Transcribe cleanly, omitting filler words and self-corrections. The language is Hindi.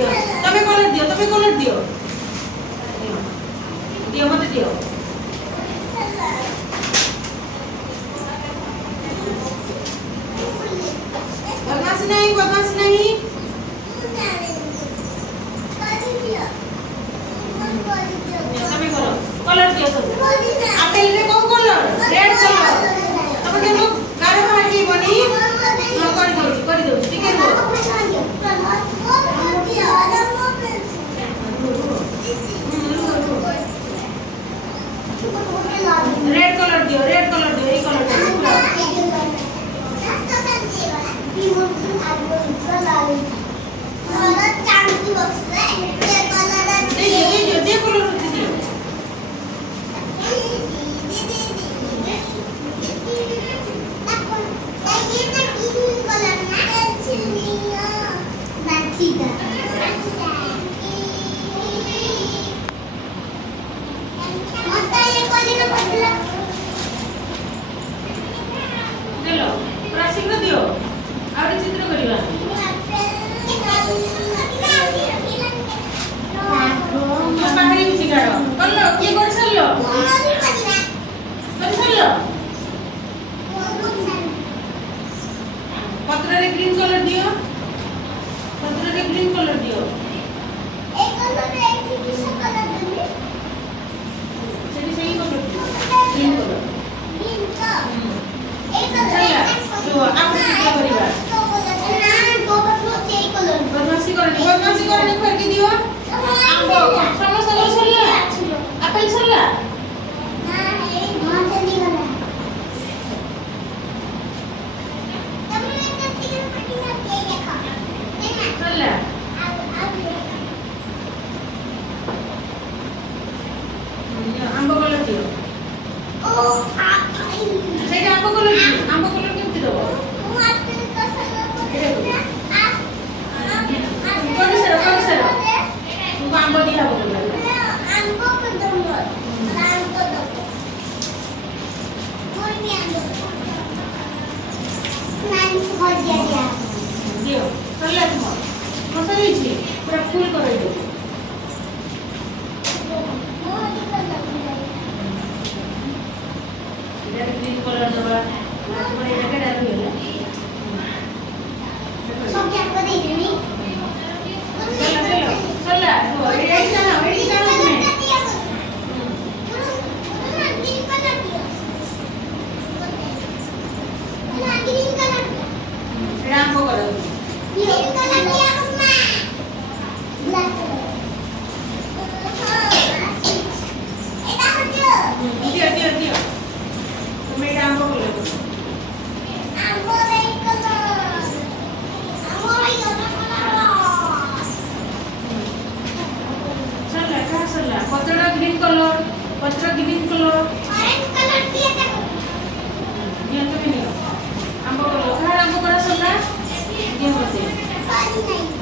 दियो तमे कलर दियो दियो मत दियो बदमाश नहीं तमे करो कलर दियो सब आपेल रे को कलर रेड कलर तमे के लोग गारे भागी बनी कर दो ठीक है रेड कलर दियो यही कलर देलो पूरा शीघ्र दियो आउरी चित्र करिवा बाहरी भी सिगाड़ो कल्लो किए कर सल्लो पत्र रे ग्रीन कलर दियो एक कलर रे किस कलर देबे सेठी सही कलर ग्रीन कलर का एक कलर जो आप चित्र करिवा ना दो बदलो से कलर बदमाशी करनी फिर के दियो आंबो समोसा सल्ला एप्पल सल्ला ना है वहां से निकला तब ने कच्ची पट्टी में के देखा सल्ला आंबो कलर दियो ओ सेटा आंबो कलर केमती दबो आंबो दिया दियो सल्ला मसाला छी पूरा फुल कर दो ग्रीन कलर दबा पूरा एटा के डाल दियो सब क्या कर दे नी सल्ला एडी जाना तुम्हें रामो करो ग्रीन कलर दिया मम्मा ब्लैक एटा हटियो दियो तुम्हें रामो करो आंबो रे कलर आंबो रे कलर सल्ला पत्र ग्रीन कलर ऑरेंज कलर दिया तो आंबो करो सल्ला दियो मते